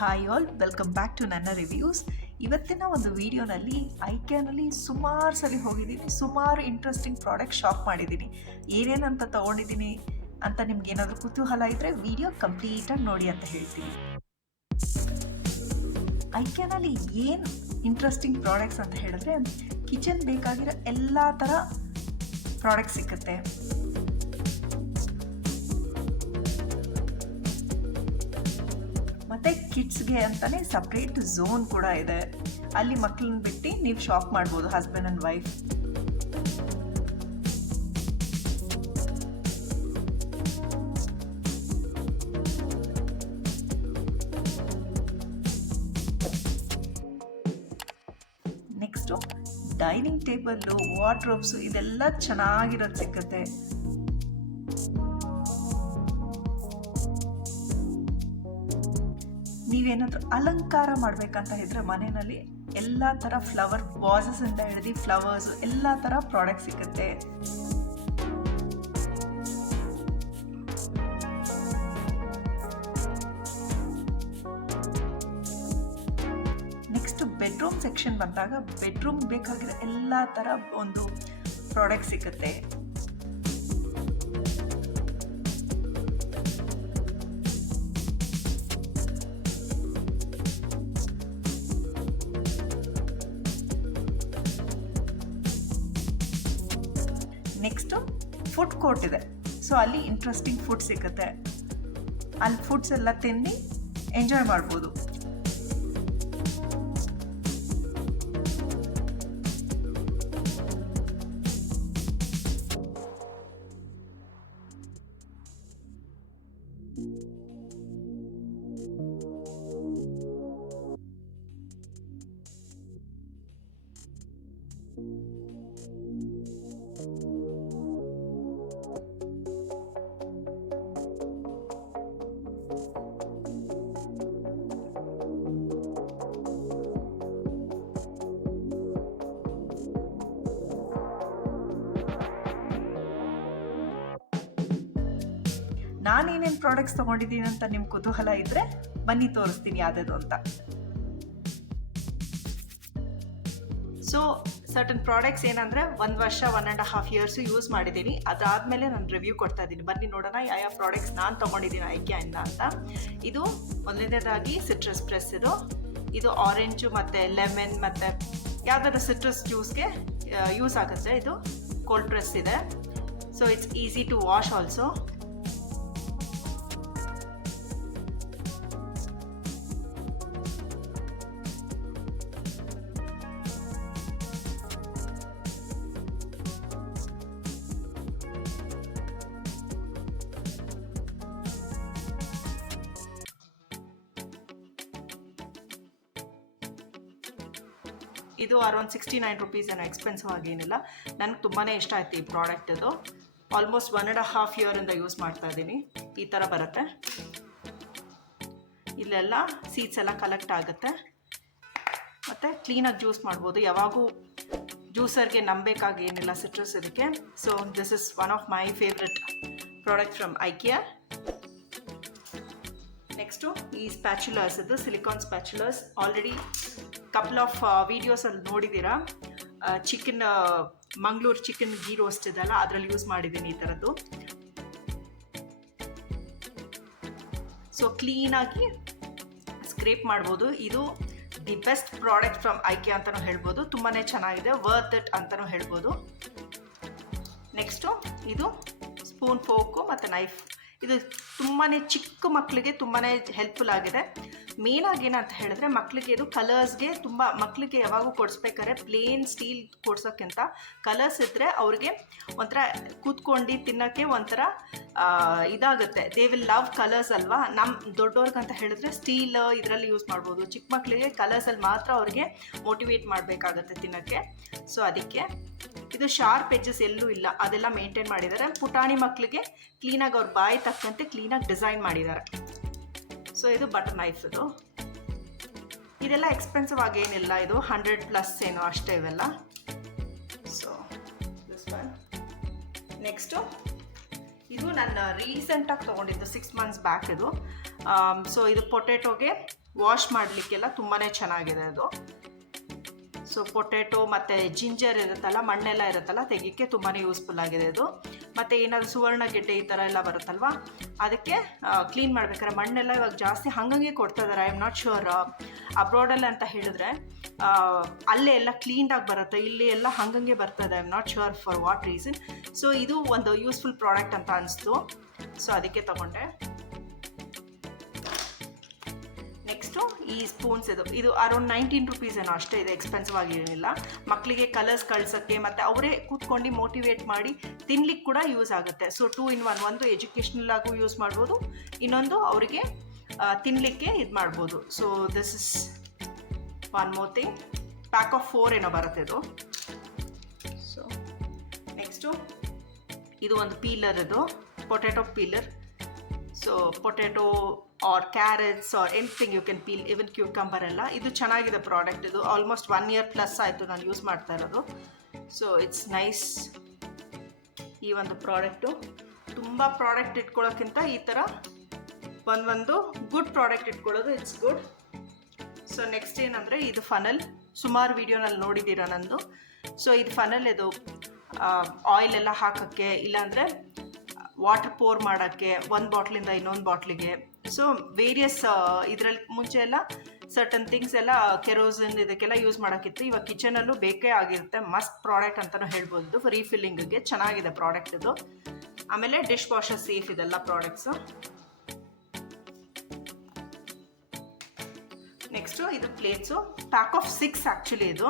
Hi all, welcome back to ನನ್ನ reviews. ಇವತ್ತಿನ ಒಂದು ವಿಡಿಯೋನಲ್ಲಿ ಐಕ್ಯಾನಲ್ಲಿ ಸುಮಾರು ಸಲ ಹೋಗಿದ್ದೀನಿ, ಸುಮಾರು ಇಂಟ್ರೆಸ್ಟಿಂಗ್ ಪ್ರಾಡಕ್ಟ್ ಶಾಪ್ ಮಾಡಿದ್ದೀನಿ. ಏನೇನಂತ ತೊಗೊಂಡಿದ್ದೀನಿ ಅಂತ ನಿಮ್ಗೆ ಏನಾದರೂ ಕುತೂಹಲ ಇದ್ದರೆ ವಿಡಿಯೋ ಕಂಪ್ಲೀಟಾಗಿ ನೋಡಿ ಅಂತ ಹೇಳ್ತೀನಿ. ಐಕ್ಯಾನಲ್ಲಿ ಏನು ಇಂಟ್ರೆಸ್ಟಿಂಗ್ ಪ್ರಾಡಕ್ಟ್ಸ್ ಅಂತ ಹೇಳಿದ್ರೆ, ಕಿಚನ್ ಬೇಕಾಗಿರೋ ಎಲ್ಲ ಥರ ಪ್ರಾಡಕ್ಟ್ ಸಿಗುತ್ತೆ. ಮತ್ತು ಕಿಡ್ಸ್ಗೆ ಅಂತಲೇ ಸಪ್ರೇಟ್ ಝೋನ್ ಕೂಡ ಇದೆ. ಅಲ್ಲಿ ಮಕ್ಕಳನ್ನ ಬಿಟ್ಟು ನೀವು ಶಾಪ್ ಮಾಡ್ಬೋದು, husband and wife. Next dining table, wardrobes, ಇದೆಲ್ಲ ಚೆನ್ನಾಗಿರೋದು ಸಿಕ್ಕುತ್ತೆ. ನೀವೇನಾದರೂ ಅಲಂಕಾರ ಮಾಡಬೇಕಂತ ಇದ್ರೆ ಮನೆಯಲ್ಲಿ ಎಲ್ಲ ಥರ ಫ್ಲವರ್ ವಾಸಸ್ ಅಂತ ಹಿಡಿದು ಫ್ಲವರ್ಸು ಎಲ್ಲ ಥರ ಪ್ರಾಡಕ್ಟ್ ಸಿಗುತ್ತೆ. ನೆಕ್ಸ್ಟ್ ಬೆಡ್ರೂಮ್ ಸೆಕ್ಷನ್ ಬಂದಾಗ ಬೆಡ್ರೂಮ್ ಬೇಕಾಗಿರೋ ಎಲ್ಲ ಥರ ಒಂದು ಪ್ರಾಡಕ್ಟ್ ಸಿಗುತ್ತೆ. ನೆಕ್ಸ್ಟು ಫುಡ್ ಕೋರ್ಟ್ ಇದೆ. ಸೊ ಅಲ್ಲಿ ಇಂಟ್ರೆಸ್ಟಿಂಗ್ ಫುಡ್ ಸಿಗುತ್ತೆ. ಅಲ್ಲಿ ಫುಡ್ಸ್ ಎಲ್ಲ ತಿಂದು ಎಂಜಾಯ್ ಮಾಡ್ಬೋದು. ನಾನೇನೇನು ಪ್ರಾಡಕ್ಟ್ಸ್ ತೊಗೊಂಡಿದ್ದೀನಿ ಅಂತ ನಿಮ್ಮ ಕುತೂಹಲ ಇದ್ದರೆ ಬನ್ನಿ ತೋರಿಸ್ತೀನಿ ಯಾವುದದು ಅಂತ. ಸೊ ಸರ್ಟನ್ ಪ್ರಾಡಕ್ಟ್ಸ್ ಏನಂದರೆ 1 ವರ್ಷ 1.5 ಇಯರ್ಸು ಯೂಸ್ ಮಾಡಿದ್ದೀನಿ. ಅದಾದಮೇಲೆ ನಾನು ರಿವ್ಯೂ ಕೊಡ್ತಾ ಇದ್ದೀನಿ. ಬನ್ನಿ ನೋಡೋಣ ಯಾವ ಪ್ರಾಡಕ್ಟ್ಸ್ ನಾನು ತೊಗೊಂಡಿದ್ದೀನಿ ಐಕ್ಯಾಯಿಂದ ಅಂತ. ಇದು ಮೊದಲನೇದಾಗಿ ಸಿಟ್ರಸ್ ಪ್ರೆಸ್. ಇದು ಆರೆಂಜು ಮತ್ತು ಲೆಮನ್ ಮತ್ತು ಯಾವುದಾದ್ರು ಸಿಟ್ರಸ್ ಜ್ಯೂಸ್ಗೆ ಯೂಸ್ ಆಗುತ್ತೆ. ಇದು ಕೋಲ್ಡ್ ಪ್ರೆಸ್ ಇದೆ. So it's easy to wash also. ಇದು ಅರೌಂಡ್ 69 ರುಪೀಸ್, ಏನೋ ಎಕ್ಸ್ಪೆನ್ಸಿವ್ ಆಗೇನಿಲ್ಲ. ನನಗೆ ತುಂಬಾ ಇಷ್ಟ ಆಯ್ತು ಈ ಪ್ರಾಡಕ್ಟ್. ಇದು ಆಲ್ಮೋಸ್ಟ್ 1.5 ಇಯರಿಂದ ಯೂಸ್ ಮಾಡ್ತಾ ಇದ್ದೀನಿ. ಈ ಥರ ಬರುತ್ತೆ. ಇಲ್ಲೆಲ್ಲ ಸೀಡ್ಸ್ ಎಲ್ಲ ಕಲೆಕ್ಟ್ ಆಗುತ್ತೆ ಮತ್ತು ಕ್ಲೀನಾಗಿ ಜ್ಯೂಸ್ ಮಾಡ್ಬೋದು. ಯಾವಾಗೂ ಜ್ಯೂಸರ್ಗೆ ನಂಬೇಕಾಗೇನಿಲ್ಲ ಸಿಟ್ರಸ್ ಇದಕ್ಕೆ. So this is one of my favourite product from IKEA. Next ಈ ಸ್ಪ್ಯಾಚುಲರ್ಸ್, ಇದು ಸಿಲಿಕಾನ್ ಸ್ಪ್ಯಾಚುಲರ್ಸ್. ಆಲ್ರೆಡಿ ಕಪಲ್ ಆಫ್ ವೀಡಿಯೋಸಲ್ಲಿ ನೋಡಿದ್ದೀರಾ. Chicken Mangaluru chicken ghee roast ಇದೆಲ್ಲ ಅದರಲ್ಲಿ ಯೂಸ್ ಮಾಡಿದ್ದೀನಿ ಈ ಥರದ್ದು. ಸೊ ಕ್ಲೀನಾಗಿ ಸ್ಕ್ರೇಪ್ ಮಾಡ್ಬೋದು. ಇದು the best product from IKEA ಅಂತಲೂ ಹೇಳ್ಬೋದು. ತುಂಬಾ ಚೆನ್ನಾಗಿದೆ, ವರ್ತ್ ಇಟ್ ಅಂತಲೂ ಹೇಳ್ಬೋದು. ನೆಕ್ಸ್ಟು ಇದು ಸ್ಪೂನ್, ಫೋರ್ಕು ಮತ್ತು ನೈಫ್. ಇದು ತುಂಬಾ ಚಿಕ್ಕ ಮಕ್ಕಳಿಗೆ ತುಂಬಾ ಹೆಲ್ಪ್ಫುಲ್ ಆಗಿದೆ. ಮೇನಾಗಿ ಏನಂತ ಹೇಳಿದ್ರೆ, ಮಕ್ಕಳಿಗೆ ಇದು ಕಲರ್ಸ್ಗೆ ತುಂಬ, ಮಕ್ಕಳಿಗೆ ಯಾವಾಗೂ ಕೊಡಿಸ್ಬೇಕಾದ್ರೆ ಪ್ಲೇನ್ ಸ್ಟೀಲ್ ಕೊಡ್ಸೋಕ್ಕಿಂತ ಕಲರ್ಸ್ ಇದ್ದರೆ ಅವ್ರಿಗೆ ಒಂಥರ ಕೂತ್ಕೊಂಡು ತಿನ್ನೋಕ್ಕೆ ಒಂಥರ ಇದಾಗುತ್ತೆ. ದೇ ವಿಲ್ ಲವ್ ಕಲರ್ಸ್ ಅಲ್ವಾ. ನಮ್ಮ ದೊಡ್ಡವ್ರಿಗಂತ ಹೇಳಿದ್ರೆ ಸ್ಟೀಲ್ ಇದರಲ್ಲಿ ಯೂಸ್ ಮಾಡ್ಬೋದು. ಚಿಕ್ಕ ಮಕ್ಕಳಿಗೆ ಕಲರ್ಸಲ್ಲಿ ಮಾತ್ರ ಅವ್ರಿಗೆ ಮೋಟಿವೇಟ್ ಮಾಡಬೇಕಾಗತ್ತೆ ತಿನ್ನೋಕ್ಕೆ. ಸೊ ಅದಕ್ಕೆ ಇದು ಶಾರ್ಪ್ ಎಡ್ಜಸ್ ಎಲ್ಲೂ ಇಲ್ಲ, ಅದೆಲ್ಲ ಮೇಂಟೈನ್ ಮಾಡಿದ್ದಾರೆ. ಪುಟಾಣಿ ಮಕ್ಕಳಿಗೆ ಕ್ಲೀನಾಗಿ ಅವ್ರ ಬಾಯಿ ತಕ್ಕಂತೆ ಕ್ಲೀನಾಗಿ ಡಿಸೈನ್ ಮಾಡಿದ್ದಾರೆ. ಸೊ ಇದು ಬಟರ್ ನೈಫ್. ಇದೆಲ್ಲ ಎಕ್ಸ್ಪೆನ್ಸಿವ್ ಆಗೇನಿಲ್ಲ. ಇದು 100+ ಏನೋ ಅಷ್ಟೇ ಇವೆಲ್ಲ. So this one. ನೆಕ್ಸ್ಟು ಇದು ನಾನು ರೀಸೆಂಟಾಗಿ ತೊಗೊಂಡಿದ್ದು 6 months ಬ್ಯಾಕ್ ಇದು. ಸೊ ಇದು ಪೊಟೆಟೋಗೆ ವಾಶ್ ಮಾಡಲಿಕ್ಕೆಲ್ಲ ತುಂಬಾ ಚೆನ್ನಾಗಿದೆ ಅದು. ಸೊ ಪೊಟೆಟೊ ಮತ್ತು ಜಿಂಜರ್ ಇರುತ್ತಲ್ಲ, ಮಣ್ಣೆಲ್ಲ ಇರುತ್ತಲ್ಲ, ತೆಗಿಯೋಕ್ಕೆ ತುಂಬಾ ಯೂಸ್ಫುಲ್ ಆಗಿದೆ ಇದು. ಮತ್ತು ಏನಾದರೂ ಸುವರ್ಣ ಗೆಡ್ಡೆ ಈ ಥರ ಎಲ್ಲ ಬರುತ್ತಲ್ವ, ಅದಕ್ಕೆ ಕ್ಲೀನ್ ಮಾಡ್ಬೇಕಾದ್ರೆ ಮಣ್ಣೆಲ್ಲ ಇವಾಗ ಜಾಸ್ತಿ ಹಾಗಂಗೆ ಕೊಡ್ತಾ ಇದ್ದಾರೆ. ಐ ಆಮ್ ನಾಟ್ ಶ್ಯೂರ್ ಅಬ್ರಾಡಲ್ಲಿ ಅಂತ ಹೇಳಿದ್ರೆ ಅಲ್ಲೇ ಎಲ್ಲ ಕ್ಲೀನಾಗಿ ಬರುತ್ತೆ, ಇಲ್ಲಿ ಎಲ್ಲ ಹಾಗಂಗೆ ಬರ್ತದೆ. I am not sure for what reason. So ಇದು ಒಂದು ಯೂಸ್ಫುಲ್ ಪ್ರಾಡಕ್ಟ್ ಅಂತ ಅನಿಸ್ತು, ಸೊ ಅದಕ್ಕೆ ತಗೊಂಡೆ. ನೆಕ್ಸ್ಟು ಈ ಸ್ಪೂನ್ಸ್ ಇದು ಅರೌಂಡ್ 19 ರುಪೀಸ್ ಏನೋ ಅಷ್ಟೇ ಇದೆ, ಎಕ್ಸ್ಪೆನ್ಸಿವ್ ಆಗಿರಲಿಲ್ಲ. ಮಕ್ಕಳಿಗೆ ಕಲರ್ಸ್ ಕಳ್ಸೋಕ್ಕೆ ಮತ್ತು ಅವರೇ ಕೂತ್ಕೊಂಡು ಮೋಟಿವೇಟ್ ಮಾಡಿ ತಿನ್ಲಿಕ್ಕೆ ಕೂಡ ಯೂಸ್ ಆಗುತ್ತೆ. ಸೊ 2 in 1, ಒಂದು ಎಜುಕೇಷ್ನಲ್ ಆಗು ಯೂಸ್ ಮಾಡ್ಬೋದು, ಇನ್ನೊಂದು ಅವರಿಗೆ ತಿನ್ನಲಿಕ್ಕೆ ಇದು ಮಾಡ್ಬೋದು. So this is one more thing. Pack of 4 ಏನೋ ಬರುತ್ತೆ ಇದು. ಸೊ ನೆಕ್ಸ್ಟು ಇದು ಒಂದು ಪೀಲರ್, ಇದು potato peeler. So potato or carrots or anything you can peel, even cucumber ಎಲ್ಲ. ಇದು ಚೆನ್ನಾಗಿದೆ ಪ್ರಾಡಕ್ಟ್. ಇದು ಆಲ್ಮೋಸ್ಟ್ 1 year ಪ್ಲಸ್ ಆಯಿತು ನಾನು ಯೂಸ್ ಮಾಡ್ತಾ ಇರೋದು. So it's nice. ಈ ಒಂದು ಪ್ರಾಡಕ್ಟು ತುಂಬ ಪ್ರಾಡಕ್ಟ್ ಇಟ್ಕೊಳ್ಳೋಕ್ಕಿಂತ ಈ ಥರ ಒಂದು ಗುಡ್ ಪ್ರಾಡಕ್ಟ್ ಇಟ್ಕೊಳ್ಳೋದು ಇಟ್ಸ್ ಗುಡ್. ಸೊ ನೆಕ್ಸ್ಟ್ ಏನಂದರೆ ಇದು ಫನಲ್. ಸುಮಾರು ವೀಡಿಯೋನಲ್ಲಿ ನೋಡಿದ್ದೀರ ನಂದು. ಸೊ ಇದು ಫನಲ್, ಇದು ಆಯಿಲ್ ಎಲ್ಲ ಹಾಕೋಕ್ಕೆ, ಇಲ್ಲಾಂದರೆ ವಾಟರ್ ಪೋರ್ ಮಾಡೋಕ್ಕೆ, ಒಂದು ಬಾಟ್ಲಿಂದ ಇನ್ನೊಂದು ಬಾಟ್ಲಿಗೆ. ಸೊ ವೇರಿಯಸ್ ಇದರಲ್ಲಿ ಮುಂಚೆ ಎಲ್ಲ ಸರ್ಟನ್ ಥಿಂಗ್ಸ್ ಎಲ್ಲ ಕೆರೋಸಿನ್ ಇದಕ್ಕೆಲ್ಲ ಯೂಸ್ ಮಾಡೋಕ್ಕಿತ್ತು. ಇವಾಗ ಕಿಚನಲ್ಲೂ ಬೇಕೇ ಆಗಿರುತ್ತೆ. ಮಸ್ಟ್ ಪ್ರಾಡಕ್ಟ್ ಅಂತಲೂ ಹೇಳ್ಬೋದು. ರೀಫಿಲ್ಲಿಂಗಿಗೆ ಚೆನ್ನಾಗಿದೆ ಪ್ರಾಡಕ್ಟ್ ಇದು. ಆಮೇಲೆ ಡಿಶ್ ವಾಷರ್ ಸೇಫ್ ಇದೆಲ್ಲ ಪ್ರಾಡಕ್ಟ್ಸು. ನೆಕ್ಸ್ಟು ಇದು ಪ್ಲೇಟ್ಸು. ಪ್ಯಾಕ್ ಆಫ್ 6 ಆ್ಯಕ್ಚುಲಿ ಇದು.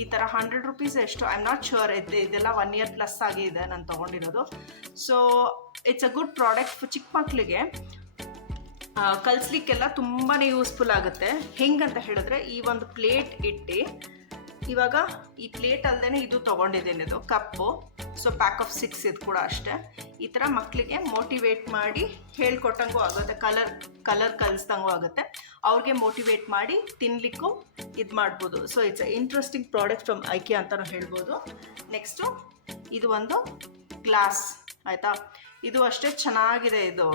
ಈ ಥರ 100 ರುಪೀಸ್ ಎಷ್ಟು, ಐ ಆಮ್ ನಾಟ್ ಶ್ಯೂರ್. ಇದೆಲ್ಲ 1 year ಪ್ಲಸ್ ಆಗಿದೆ ನಾನು ತೊಗೊಂಡಿರೋದು. So it's a good product. ಚಿಕ್ಕ ಮಕ್ಕಳಿಗೆ ಕಲಿಸ್ಲಿಕ್ಕೆಲ್ಲ ತುಂಬಾ ಯೂಸ್ಫುಲ್ ಆಗುತ್ತೆ. ಹೆಂಗಂತ ಹೇಳಿದ್ರೆ, ಈ ಒಂದು ಪ್ಲೇಟ್ ಇಟ್ಟು, ಇವಾಗ ಈ ಪ್ಲೇಟ್ ಅಲ್ಲದೆ ಇದು ತೊಗೊಂಡಿದ್ದೇನೆ, ಇದು ಕಪ್ಪು. ಸೊ ಪ್ಯಾಕ್ ಆಫ್ 6 ಇದು ಕೂಡ ಅಷ್ಟೇ. ಈ ಥರ ಮಕ್ಕಳಿಗೆ ಮೋಟಿವೇಟ್ ಮಾಡಿ ಹೇಳ್ಕೊಟ್ಟಂಗೂ ಆಗುತ್ತೆ, ಕಲರ್ ಕಲಿಸ್ದಂಗೂ ಆಗುತ್ತೆ, ಅವ್ರಿಗೆ ಮೋಟಿವೇಟ್ ಮಾಡಿ ತಿನ್ನಲಿಕ್ಕೂ ಇದು ಮಾಡ್ಬೋದು. So it's a interesting product from IKEA ಅಂತಲೂ ಹೇಳ್ಬೋದು. ನೆಕ್ಸ್ಟು ಇದು ಒಂದು ಗ್ಲಾಸ್, ಆಯಿತಾ. ಇದು ಅಷ್ಟೇ ಚೆನ್ನಾಗಿದೆ ಇದು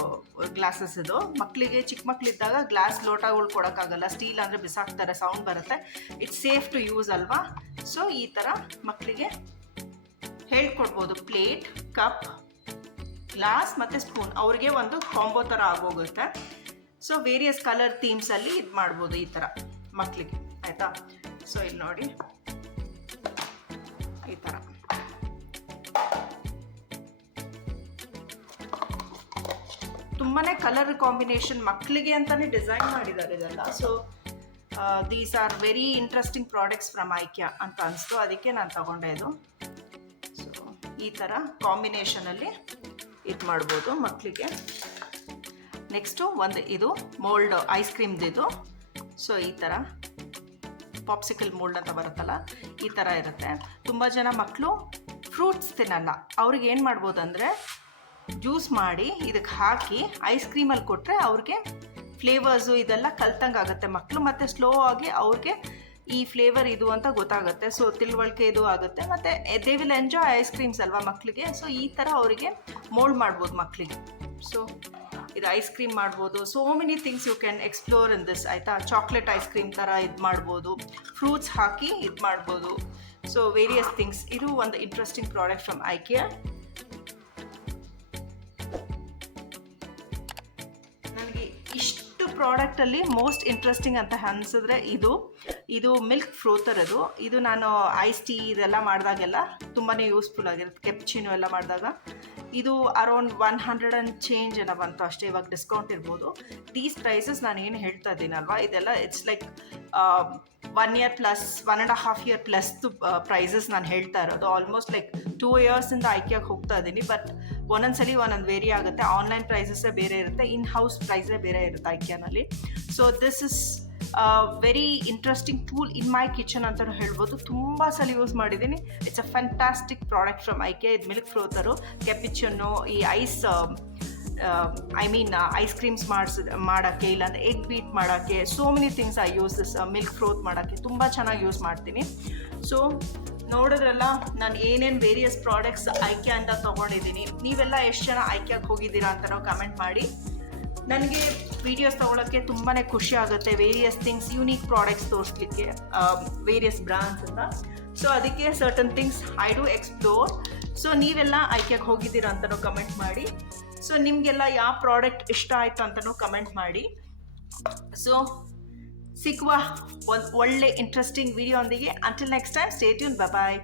ಗ್ಲಾಸಸ್. ಇದು ಮಕ್ಕಳಿಗೆ, ಚಿಕ್ಕ ಮಕ್ಕಳಿದ್ದಾಗ ಗ್ಲಾಸ್ ಲೋಟಗಳು ಕೊಡೋಕ್ಕಾಗಲ್ಲ, ಸ್ಟೀಲ್ ಅಂದರೆ ಬಿಸಾಕ್ತಾರೆ, ಸೌಂಡ್ ಬರುತ್ತೆ. ಇಟ್ಸ್ ಸೇಫ್ ಟು ಯೂಸ್ ಅಲ್ವಾ. ಸೊ ಈ ಥರ ಮಕ್ಕಳಿಗೆ ಹೇಳ್ಕೊಡ್ಬೋದು. ಪ್ಲೇಟ್, ಕಪ್, ಗ್ಲಾಸ್ ಮತ್ತು ಸ್ಪೂನ್, ಅವ್ರಿಗೆ ಒಂದು ಕಾಂಬೋ ಥರ ಆಗೋಗುತ್ತೆ. ಸೊ ವೇರಿಯಸ್ ಕಲರ್ ಥೀಮ್ಸಲ್ಲಿ ಇದು ಮಾಡ್ಬೋದು ಈ ಥರ ಮಕ್ಕಳಿಗೆ, ಆಯಿತಾ. ಸೊ ಇಲ್ಲಿ ನೋಡಿ ಈ ಥರ ತುಂಬಾ ಕಲರ್ ಕಾಂಬಿನೇಷನ್ ಮಕ್ಕಳಿಗೆ ಅಂತಲೇ ಡಿಸೈನ್ ಮಾಡಿದ್ದಾರೆ ಇದೆಲ್ಲ. So these are very interesting products from IKEA ಅಂತ ಅನಿಸ್ತು, ಅದಕ್ಕೆ ನಾನು ತಗೊಂಡೆ ಇದು. ಸೊ ಈ ಥರ ಕಾಂಬಿನೇಷನಲ್ಲಿ ಇದು ಮಾಡ್ಬೋದು ಮಕ್ಕಳಿಗೆ. ನೆಕ್ಸ್ಟು ಒಂದು ಇದು ಮೋಲ್ಡ್ ಐಸ್ ಕ್ರೀಮ್ದಿದು. ಸೊ ಈ ಥರ ಪಾಪ್ಸಿಕಲ್ ಮೋಲ್ಡ್ ಅಂತ ಬರುತ್ತಲ್ಲ, ಈ ಥರ ಇರುತ್ತೆ. ತುಂಬ ಜನ ಮಕ್ಕಳು ಫ್ರೂಟ್ಸ್ ತಿನ್ನಲ್ಲ, ಅವ್ರಿಗೆ ಏನು ಮಾಡ್ಬೋದು ಅಂದರೆ ಜ್ಯೂಸ್ ಮಾಡಿ ಇದಕ್ಕೆ ಹಾಕಿ ಐಸ್ ಕ್ರೀಮಲ್ಲಿ ಕೊಟ್ಟರೆ ಅವ್ರಿಗೆ ಫ್ಲೇವರ್ಸು ಇದೆಲ್ಲ ಕಲ್ತಂಗೆ ಆಗುತ್ತೆ ಮಕ್ಕಳು, ಮತ್ತು ಸ್ಲೋ ಆಗಿ ಅವ್ರಿಗೆ ಈ ಫ್ಲೇವರ್ ಇದು ಅಂತ ಗೊತ್ತಾಗುತ್ತೆ. ಸೊ ತಿಳುವಳಿಕೆ ಇದು ಆಗುತ್ತೆ, ಮತ್ತು they will enjoy ice creams ಅಲ್ವಾ ಮಕ್ಕಳಿಗೆ. ಸೊ ಈ ಥರ ಅವರಿಗೆ ಮೋಲ್ಡ್ ಮಾಡ್ಬೋದು ಮಕ್ಕಳಿಗೆ. ಸೊ ಇದು ಐಸ್ ಕ್ರೀಮ್ ಮಾಡ್ಬೋದು. So many things you can explore in this, ಆಯಿತಾ. ಚಾಕ್ಲೇಟ್ ಐಸ್ ಕ್ರೀಮ್ ಥರ ಇದು ಮಾಡ್ಬೋದು, ಫ್ರೂಟ್ಸ್ ಹಾಕಿ ಇದು ಮಾಡ್ಬೋದು. So various things. ಇದು ಒಂದು ಇಂಟ್ರೆಸ್ಟಿಂಗ್ ಪ್ರಾಡಕ್ಟ್ ಫ್ರಮ್ ಐಕಿಯಾ. ಪ್ರಾಡಕ್ಟಲ್ಲಿ ಮೋಸ್ಟ್ ಇಂಟ್ರೆಸ್ಟಿಂಗ್ ಅಂತ ಅನಿಸಿದ್ರೆ ಇದು ಮಿಲ್ಕ್ ಫ್ರೋತರ್. ಇದು ನಾನು ಐಸ್ ಟೀ ಇದೆಲ್ಲ ಮಾಡಿದಾಗೆಲ್ಲ ತುಂಬಾ ಯೂಸ್ಫುಲ್ ಆಗಿರುತ್ತೆ. ಕೆಪ್ಚಿನೋ ಎಲ್ಲ ಮಾಡಿದಾಗ ಇದು ಅರೌಂಡ್ 100 and change ಏನೋ ಬಂತು ಅಷ್ಟೇ. ಇವಾಗ ಡಿಸ್ಕೌಂಟ್ ಇರ್ಬೋದು. ದೀಸ್ ಪ್ರೈಸಸ್ ನಾನು ಏನು ಹೇಳ್ತಾ ಇದ್ದೀನಲ್ವಾ, ಇದೆಲ್ಲ it's like 1 year plus 1.5 year plus prices ನಾನು ಹೇಳ್ತಾ ಇರೋದು. ಆಲ್ಮೋಸ್ಟ್ ಲೈಕ್ 2 yearsಯಿಂದ ಐಕಿಯಾಗೆ ಹೋಗ್ತಾ ಇದ್ದೀನಿ. ಬಟ್ ಒಂದೊಂದ್ಸಲಿ ಒಂದೊಂದು ವೇರಿ ಆಗುತ್ತೆ. ಆನ್ಲೈನ್ ಪ್ರೈಸಸ್ಸೇ ಬೇರೆ ಇರುತ್ತೆ, ಇನ್ ಹೌಸ್ ಪ್ರೈಸೇ ಬೇರೆ ಇರುತ್ತೆ ಐಕಿಯಾನಲ್ಲಿ. So this is very interesting tool in my kitchen ಅಂತಲೂ ಹೇಳ್ಬೋದು. ತುಂಬ ಸಲ ಯೂಸ್ ಮಾಡಿದ್ದೀನಿ. It's a fantastic product from IKEA. ಇದು ಮಿಲ್ಕ್ ಫ್ರೋತರು, ಕೆಪಿಚಿನೋ, ಈ ಐಸ್ ಐಸ್ ಕ್ರೀಮ್ಸ್ ಮಾಡೋಕ್ಕೆ, ಇಲ್ಲಾಂದರೆ ಎಗ್ ಬೀಟ್ ಮಾಡೋಕ್ಕೆ, so many things I use this milk froth ಮಾಡೋಕ್ಕೆ ತುಂಬ ಚೆನ್ನಾಗಿ ಯೂಸ್ ಮಾಡ್ತೀನಿ. ಸೊ ನೋಡಿದ್ರಲ್ಲ ನಾನು ಏನೇನು ವೇರಿಯಸ್ ಪ್ರಾಡಕ್ಟ್ಸ್ ಐಕಿಯಾ ಅಂತ ತೊಗೊಂಡಿದ್ದೀನಿ. ನೀವೆಲ್ಲ ಎಷ್ಟು ಜನ ಐಕಿಯಾಗೆ ಹೋಗಿದ್ದೀರಾ ಅಂತ ಕಮೆಂಟ್ ಮಾಡಿ. ನನಗೆ ವೀಡಿಯೋಸ್ ತೊಗೊಳಕ್ಕೆ ತುಂಬಾ ಖುಷಿ ಆಗುತ್ತೆ, ವೇರಿಯಸ್ ಥಿಂಗ್ಸ್, ಯೂನಿಕ್ ಪ್ರಾಡಕ್ಟ್ಸ್ ತೋರಿಸ್ಲಿಕ್ಕೆ, ವೇರಿಯಸ್ ಬ್ರ್ಯಾಂಡ್ಸ್ ಅಂತ. ಸೊ ಅದಕ್ಕೆ certain things I do explore. So ನೀವೆಲ್ಲ ಐಕ್ಯಾಗೆ ಹೋಗಿದ್ದೀರಾ ಅಂತಲೂ ಕಮೆಂಟ್ ಮಾಡಿ. ಸೊ ನಿಮಗೆಲ್ಲ ಯಾವ ಪ್ರಾಡಕ್ಟ್ ಇಷ್ಟ ಆಯಿತು ಅಂತಲೂ ಕಮೆಂಟ್ ಮಾಡಿ. ಸೊ ಸಿಗುವ ಒಂದು ಒಳ್ಳೆ ಇಂಟ್ರೆಸ್ಟಿಂಗ್ ವಿಡಿಯೋ ಒಂದಿಗೆ. Until next time, stay tune, ಬಾಯ್.